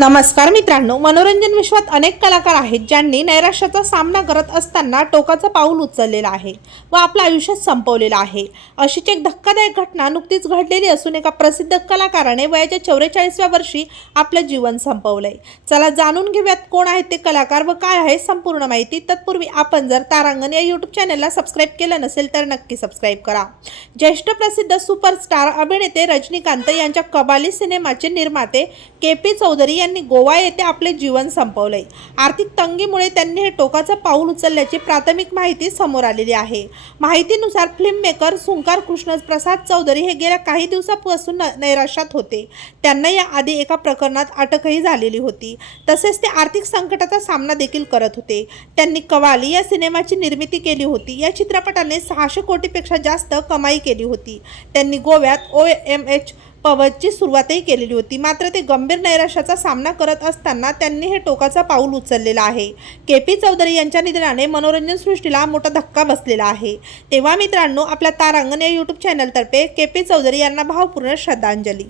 नमस्कार मित्रांनो मनोरंजन विश्वात अनेक कलाकार आहेत ज्यांनी नैराश्याचा सामना करत असताना टोकाचं पाऊल उचललेलं आहे व आपलं आयुष्य संपवलेलं आहे. अशीच एक धक्कादायक घटना नुकतीच घडलेली असून एका प्रसिद्ध कलाकाराने वयाच्या चौवेचाळीसव्या वर्षी आपलं जीवन संपवलंय. चला जाणून घेऊयात कोण आहेत ते कलाकार व काय आहे संपूर्ण माहिती. तत्पूर्वी आपण जर तारांगण या यूट्यूब चॅनलला सबस्क्राईब केलं नसेल तर नक्की सबस्क्राईब करा. ज्येष्ठ प्रसिद्ध सुपरस्टार अभिनेते रजनीकांत यांच्या कबाली सिनेमाचे निर्माते के पी चौधरी यांनी गोवा येथे आपले जीवन संपवले आर्थिक तंगीमुळे त्यांनी हे टोकाचं पाऊल उचलल्याची प्राथमिक माहिती समोर आलेली आहे. माहितीनुसार फिल्म मेकर सुंकार कृष्ण प्रसाद चौधरी हे गेल्या काही दिवसापासून नैराश्यात होते. त्यांना या आधी एका प्रकरणात अटकही झालेली होती. तसेच ते आर्थिक संकटाचा सामना देखील करत होते. त्यांनी कवाली या सिनेमाची निर्मिती केली होती. या चित्रपटाने सहाशे कोटीपेक्षा जास्त कमाई केली होती. त्यांनी गोव्यात ओ एम एच पवनची सुरुवातही केलेली होती. मात्र ते गंभीर नैराश्याचा सामना करत असताना त्यांनी हे टोकाचा पाऊल उचललेलं आहे. के पी चौधरी यांच्या निधनाने मनोरंजन सृष्टीला मोठा धक्का बसलेला आहे. तेव्हा मित्रांनो आपल्या तारांगण या यूट्यूब चॅनलतर्फे के पी चौधरी यांना भावपूर्ण श्रद्धांजली.